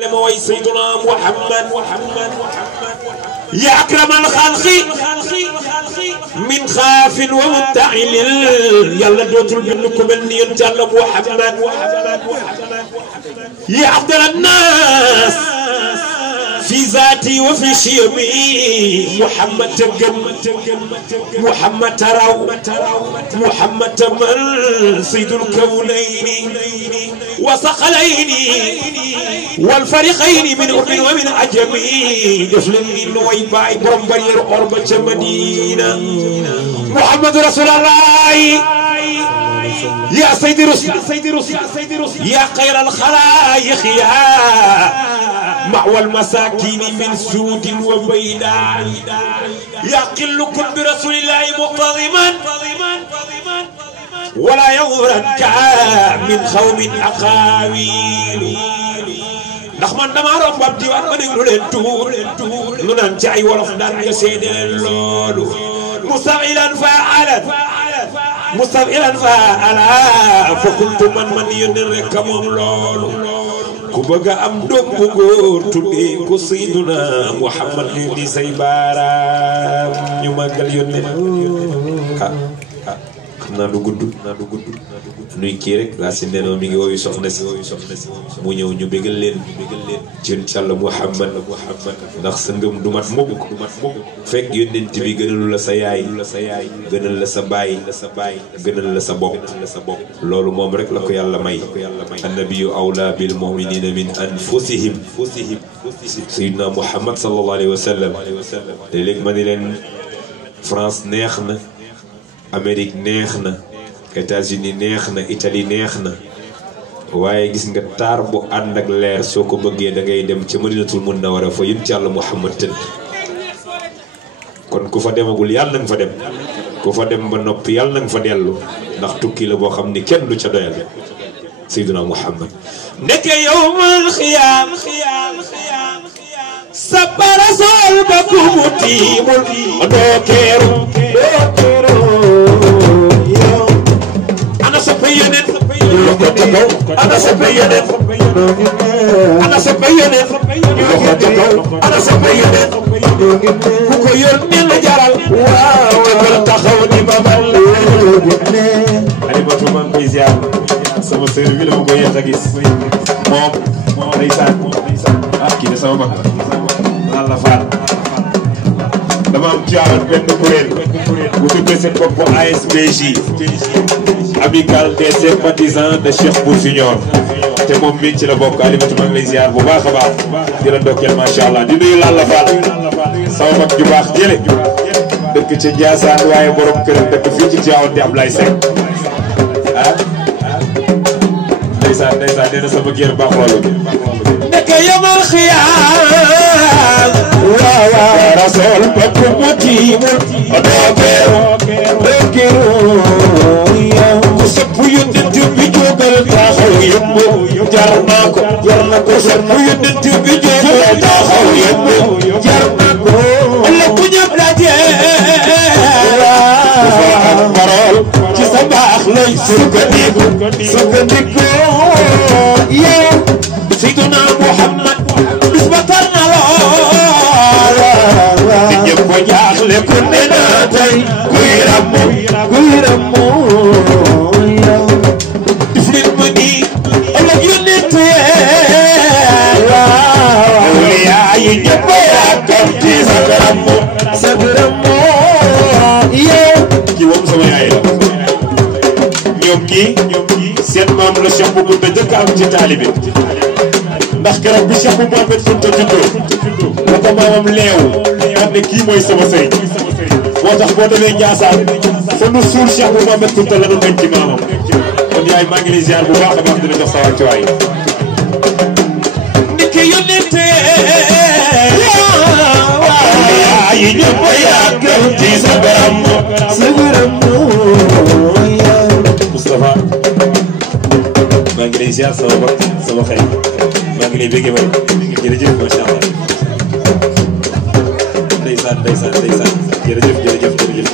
موي سيدنا محمد يا أكرم الخلق من خاف ومتعل يلا دوتل منكم اللي ينجل محمد يا أفضل الناس في ذاتي وفي شيمي محمد تقم محمد تراو محمد تمل سيد الكونين وثقلين والفريقين من أرض ومن عجم دفل من ويباي برمبرير أربع مدينة محمد رسول الله يا سيدي رسل يا خير الخلائق يا معوى المساكين من سود وبيداء يقل كل برسول الله مقتضما ولا يغرك من خوم أقاويل نخمن دمارم بابدي وارمنين لنتول ننتعي ولفدان يسيد اللولو مستغلا فعلا فقلت من ينرك مولولو كوبا ام دوم بوغور تودي كو سيدنا محمد لي سيبارا ñu magal yonne xamna du gudd nuy ki rek la ci neno mi ngi woyu soxna ci mu ñew ñu bégal leen ci inshallah Muhammad ndax sa ngëm du mat mukk fekk yonent bi gënalu la sa yaay gënal la sa baay gënal la sa bopp loolu moom rek la ko yàlla may annabiyyu awla bil mu'minina min anfusihim sayyidina Muhammad sallallahu alayhi wa sallam léeg ma ni leen France neex na Amérique neex na États-Unis neex na Italie neex na waaye gis nga taar bu ànd ak leer soo ko bëggee da ngay dem ca Madinatul Munawwara fa yun ci Yàlla Muhammad tëdd kon ku fa demagul yàlla na nga fa dem ku fa dem ba noppi yàlla na nga fa dellu ndax tukki la boo xam ni kenn du ca doyal Seydina Muhammad nekke yawmal xiyaam sabara sol ba ku mu tiimul dookeeru ana soppe yeneen ana soppe yeneen ana soppe yeneen ana soppe yeneen ku ko yónnee la jaral waaw taxaw ni babal Alimatu maa ngi koy ziar sama sœur bi la ma koy yéex a gis moom ndeysaan ah kii de sama mag la la faat dama am Tiwaawan benn kuréel bu tuddee seen bopp ASBJ amical des sympathisants de Cheikh Bou Junior te moom mi ci la bokk Alimatu maa ngi lay ziar bu baax a baax di la ndokkeel macha allah di nuyu Lalla Fall sama mag ju baax jële dëkk ci Ndiassane waaye borom këram dëkk fii ci Tiwaawan di Ablaye Seck ah ndeysaan nee na sama géer baax loolu nekk yamal xiyaam waaw rasool bakk mu tiimul dookeeru ku sëpp yonent bi jógal taxaw yëpp jar naa ko ku sëpp yonent bi jógal taxaw yëpp jar naa ko wala ku ñëpp daje parole ci sa baax lay sukkandiku yow Seydina Muhammad bis ba tar na lool nit ñëpp ko jaaxle ku ne na tey kuy rammu yow diflit ma nii ëllëg yónnent awliyaa yi ñëpp yaakam ci sa rammu yow kii moom sama yaay la ñoom kii seen maam la Cheikh Bou Kounta njëkk am ci taalibe ndax keroog bi Cheikh Bou Mohamed Kounta juddoo ba ko maamam leewu xam ne kii mooy sama sëriñ moo tax boo demee Ndiassane fa nu suul Cheikh Bou Mohamed Kounta la nu denc ci maamam kon yaay maa ngi lay ziar bu baax a baax di la jox sa wàccuwaay nit ki yónnente yi ñëpp yàggal ci sa borom Moustapha maa ngi lay ziar sama bopp sama xarit maa ngi lay bëggee may jërëjëf macha allah ndeysaan jërëjëf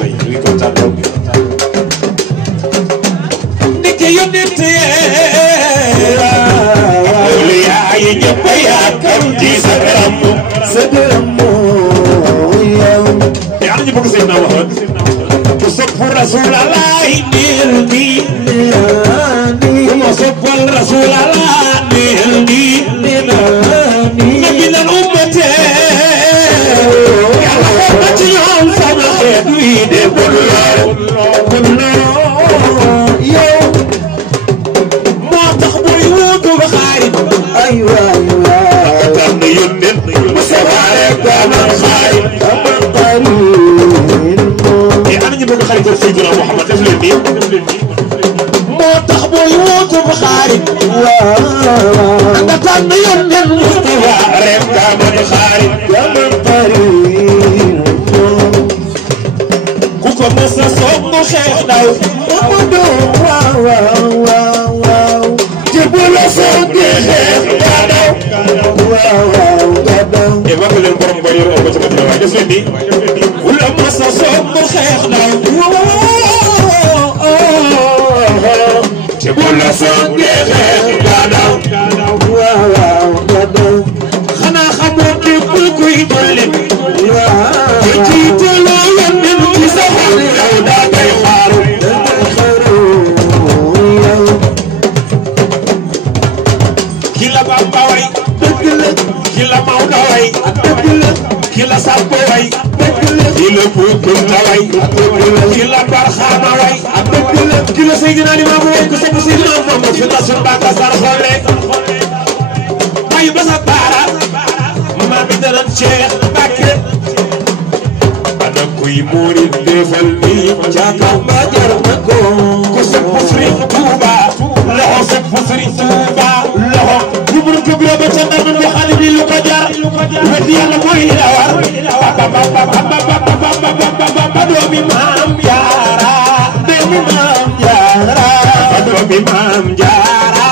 may ñu ngi kontaan lool nit ki yónnente waaye ñëpp yaakam ci sa garamu yow te am ñu bëgg Seydina Muhammad ku sopp Rasulallah nil ni ku sopp Rasulallah nil ni nabi nal ummate yàlla ko na ci ñoom sama xeet wi de bon yow moo tax booy wuutu ba xaarit ay waay waay tànn yónneen mu sawaare gaamal xaarit ana ñu bëgg xarit ak Seydina Muhammad def leen nii moo tax booy wuutu ba xaarit waaw nga tànn yónneen mu sawaare gaamal xaarit ku ko mos a soog mu xeex daw Mamadou waaw waaw waaw waaw ci bu la soogee xeex daa daw waaw waaw daa daw e ma ko leen borom boy yor ko ci ma waaye def leen ni bu la mos a soog mu xeex daw ci bu la soogee xeex daa daw waaw waaw daa daw xanaa xamoo ne bul kuy dolle waaw ci tolo yónneen ci sa xol yow daa koy xaaru kila Bamba way kila Maodo way kila Samba way kila Boukounta way kila Barxaama way kila Seydina Limaamu way ku sopp Seydina Muhammad fi tasul baka sar xolle mayu basa baara ma bi danan Cheikh Mbacké ana kuy murid defal ni jaaka ba jar na ko ku sopp Sëriñ Tuuba loxo sopp Sëriñ Tuuba loxo jublu kibro ba ca ndar mu xale bi lu ko jar wet yàlla mooy la war ba doomi maam jaara doomi maam jaara ba doomi maam jaara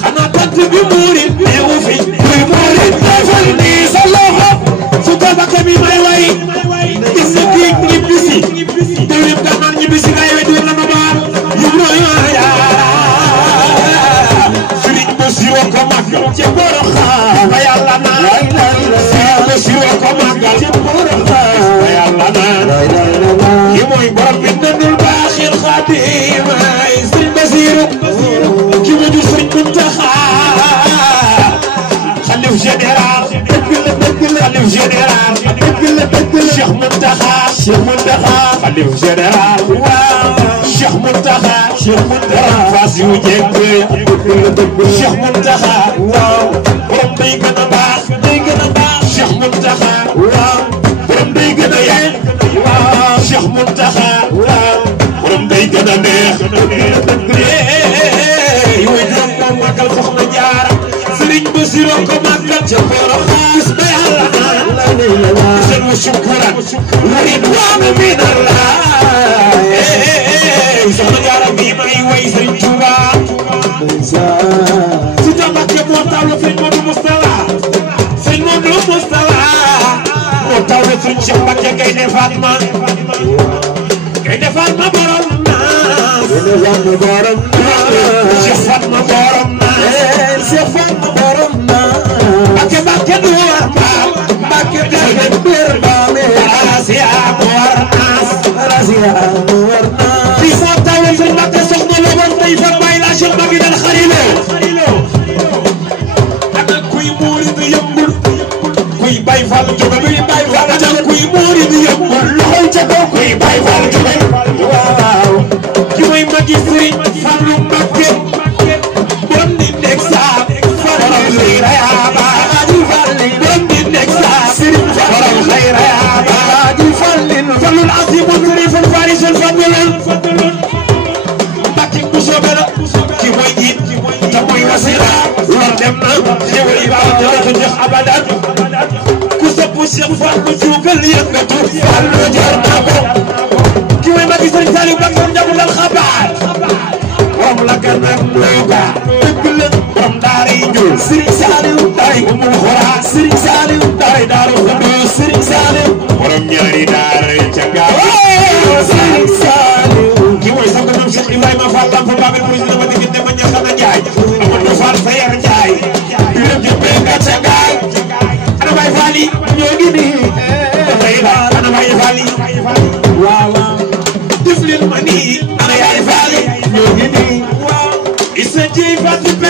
xanaa tant bi murid neewu fi kuy murid defal ni sa loxo su ko bakka bi may way gis na kii ñibbisi déwén gànnaar ñibbisi ngay wet la ma baal yubro Sëriñ Basiru ko màggal ci Porokhane ba yàlla naan Sëriñ Basiru ko màggal ci Porokhane ba yàlla naan ki mooy borom bi nanul baaxil Xaadim ay Sëriñ Basiru ki mu jur Sëriñ Muntaxa xalif général xalif général Cheikh Muntaxa xalif général Cheikh Muntaxa fas yu jekk Cheikh Muntaxa borom day gën a baax Cheikh Muntaxa borom day gën a yàgg Cheikh Muntaxa borom day gën a neex way juróom moom màggal Soxna Jaara Sëriñ Basiru ko màggal ca Porokhane bis ba yàlla naan seen wa shukran wa ridwaanu min Allah Soxna Jaara bi may way Sëriñ Tuuba si Mbacké moo tawlo Sëriñ Modou Moustapha Sëriñ Modou Moustapha moo tawlo Sëriñ Cheikh Mbacké Gaynde Fatma borom naas Cheikh Fatma borom naas Mbacké du war mbaam Mbacké dafay bir baame Rasia mu war naas fii moo tawlo Sëriñ Mbacké soxna la woon tey fa bay la Cheikh Mbacké dal xarilo ana kuy murid yëmbul kuy bay fal jóge kuy bay fal jóge kuy murid yëmbul loxol ca kaw kuy bay fal jóge waaw ki mooy magi Sëriñ Fallu Mbacké bon di nekk saa borom xayra yaa baax bon di nekk saa Sëriñ borom xayra yaa baax Fallul asimu Sëriñ farisul fadlun Mbacké bu soobee la ki mooy jiit te mooy wasila lor dem na xewal yi baax na ko jox abadan ku sopp Cheikh Fallu juugal yëngatu Fallu jar na ko ki mooy magi Sëriñ Saliou Mbacké njabul al xabaar borom la gan ak Louga dëgg la borom daara yi njul Sëriñ Saliou daara umul xura Sëriñ Saliou daara daaru Xudus Sëriñ Saliou borom ñaari daara ca gaaw Sëriñ Saliou ki mooy sang Maam Cheikh Ibrahima Fall Lamp Babel président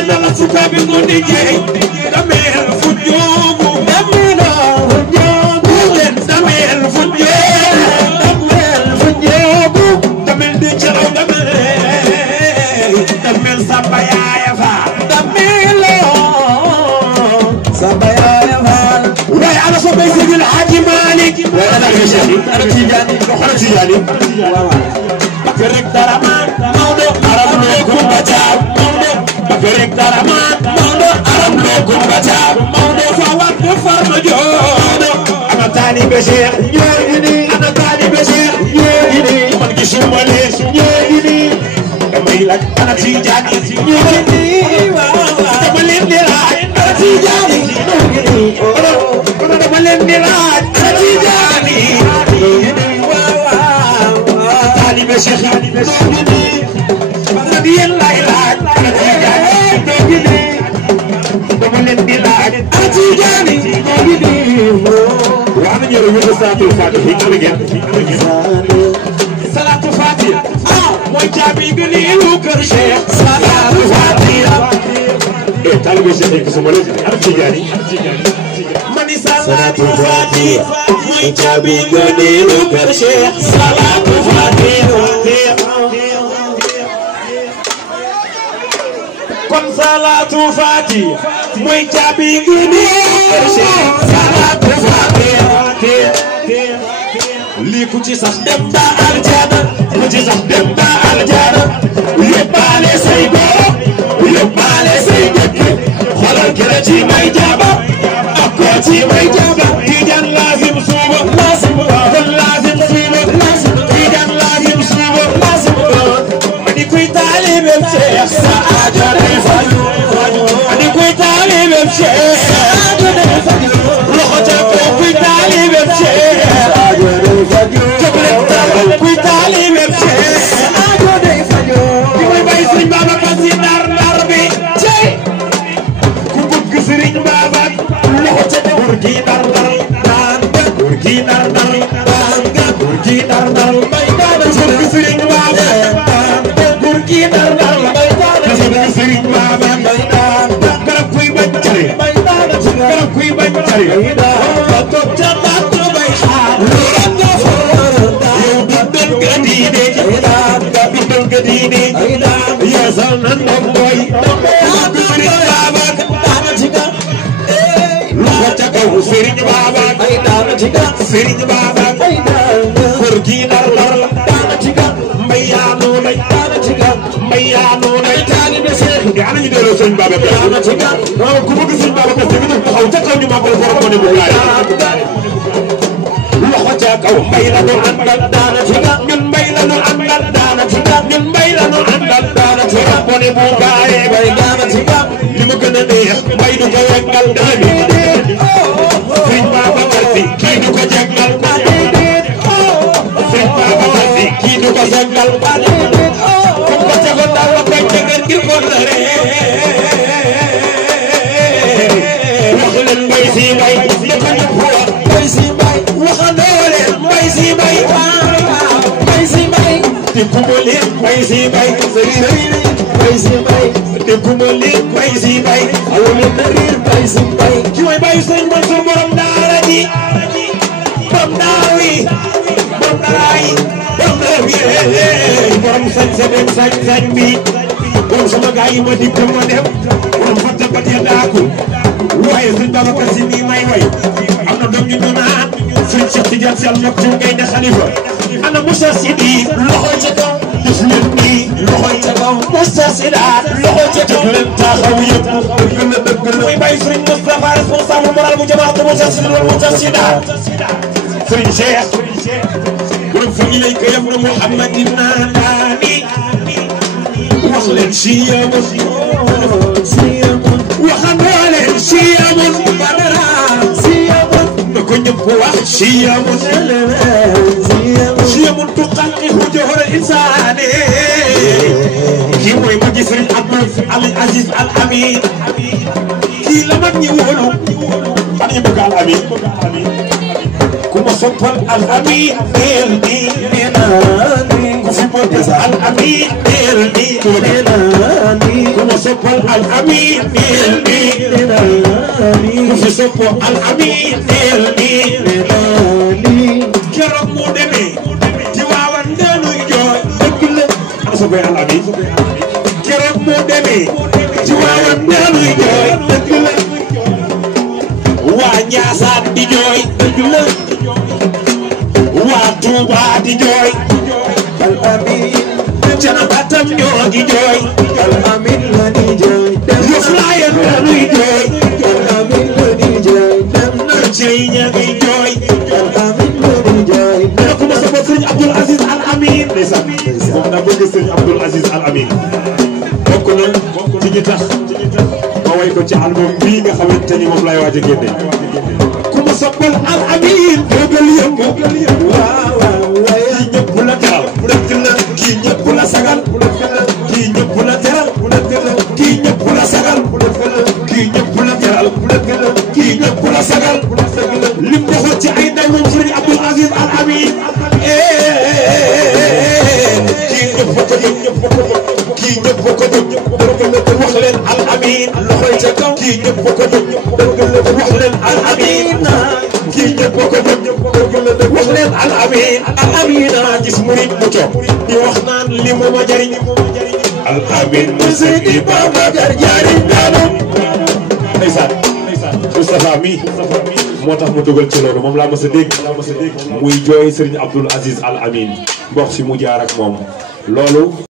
damel la suka bi ngo di jey damel fu jogu damel fu jogu damel di chalaw damel samba yaaya fa damel samba yaaya fa way ana so bay Seydil Hadji Malick way ana Tijani waaw rek dara man Maodo aram lo kumba jaab Maodo rek dara man Maodo aram lo kumba jaab Maodo fa wat do farma jo ana taalibe Cheikh ñeegi ana taalibe Cheikh ñeegi man gisuma leen ñeegi damay laaj ana Tijani ñeegi waaw dama leen di laaj ana Tijani dama leen di laaj ana Tijani Cheikh Nabi la ilaha dama leen di laaj Tijani wa am ñëru ñu salatu fatiha fi ngeen salatu fatiha mooy caabi gëneelu kër Cheikh salatu fatiha e talibé Cheikh ko sama leen am Tijani mani salatu fatiha mooy caabi gëneelu kër Cheikh salatu fatiha kon salatu fatiha mooy caabi gëneelu kër Cheikh salatu fatiha lii ku ci sax dem ba aljana ku ci sax dem ba aljana yóbbaale say góor yóbbaale say njëkk xoolal ki la ci may jaaba ak ko ci may jaaba Tijaan lazim suuba kon lazim suuba Tijaan lazim suuba ani kuy taalibeem Cheikh sa aajo day faju ani kuy taalibeem Cheikh sa aajo day faju loxo ca ko kuy taalibeem Cheikh kuy taalibeem Cheikh aajo day faju ki muy bay Sëriñ Babacar Si ndar bi ku bëgg Sëriñ Babacar loxo ca góor gi ndar góor gi ndar góor gi ndar bay daana bëgg Sëriñ Babacar góor gi ndar bay daana bëgg Sëriñ Babacar bay daana garab kuy bañ cari garab kuy bañ cari ba toog ca baat bay xaar diine yeesal na ndom boy Sëriñ Babacar loxo ca kaw Sëriñ Babacar Sëriñ Babacar góor gi ndar mbay yaanu lay mbay yaanu lay taalibe Cheikh bi ana ñu delloo Sëriñ Babacar ku bëgg Sëriñ Babacar te ñu taxaw ca kaw ñu màggal ko ko ne bu gaay loxo ca kaw mbay la ñu àndal ñun mbay la ñu àndal ñun mbay la ñu àndal ko ne bu gaay bay li ma gën a neex mbay du ko yengal daani Sëriñ Babacar Si kii du ko jàngal Sëriñ Babacar Si kii du ko jàngal comme ko ca ko dal la koy jëngal ngir ko lare wax leen mbay si mbay da ko ñëpp wax mbay si mbay waxandoo leen mbay si mbay mbay si mbay te ku ma leen mbay si mbay mbay si mbay te ku ma leen mbay si mbay awu leen na riir mbay si mbay ki mooy mbay sëñ Mansour borom daara ji borom daawi borom daayi borom daawi borom sañ bi borom sama gaay yi ma dikk ma dem borom fa tabat ya daaku waaye Sëriñ Babacar Si nii may way am na doom ñu ñu naan Sëriñ Cheikh Tidiane Sy Al Maktoum Gaynde Xalifa ana Moussa Sidi loxo ca kaw def leen nii loxo ca kaw Moussa Sida loxo ca kaw def leen taxaw yëpp dëgg la muy bàyyi Sëriñ Moustapha responsable moral bu jamaatu Moussa Sida wala Moussa Sida Sëriñ Cheikh borom fu ñu lay kayam na Muhammadin naani wax leen si waxandoo leen si na ko ñëpp wax si tuqalli hujur insaani kii mooy magi Sëriñ Abdul Aziz Al Amin kii la mag ñi wóolu am ñu bëgg Al Amin ku ma soppal Al Amin neel nii ku fi bëgg Al Amin neel nii ku ma soppal soppal al amin neel nii ku fi sopp al amin neel nii keroog mu demee ci waawan danuy jooy dëgg la ana soppay al amin keroog mu demee ci waawan danuy jooy dëgg la waa Njaasaan di jooy dëgg la waa Tuuba di jooy al amin Canaba tam ñoo di jooy al amin la di jooy Yoff Layeen la nuy jooy al amin la di jooy dem na cey ña ngi jooy al amin la di jooy ne ko ma sama sëñ Abdoul Aziz Al Amin ndeysaan moom daa bëgg sëñ Abdoul Aziz Al Amin bokk na ci ñi tax ma way ko ci album bii nga xamante ni moom lay waaj a génne ku ma soppal Al Amin bëggal yëngu waaw waaw kii ñëpp la teral dëgg la kii ñëpp la sagal kii ñëpp la teral kii ñëpp la sagal kii ñëpp la teral kii ñëpp la sagal lim defoon ci ay ndey moom Serigne Abdoul Aziz Al Amin kii ñëpp ko jóg kii ñëpp ko jóg wax leen Al Amin loxoy ca kaw kii ñëpp ko jóg wax leen Al Amin kii ñëpp ko jóg wax leen Al Amin gis murid mu toog di wax naan li mu ma jariñ Al Amin mu Seydi Babacar jariñ daanu ndeysaan Moustapha mi moo tax mu dugal ci loolu moom laa mës a dégg muy jooy Serigne Abdoul Aziz Al Amin mboq fi mu jaar ak moom loolu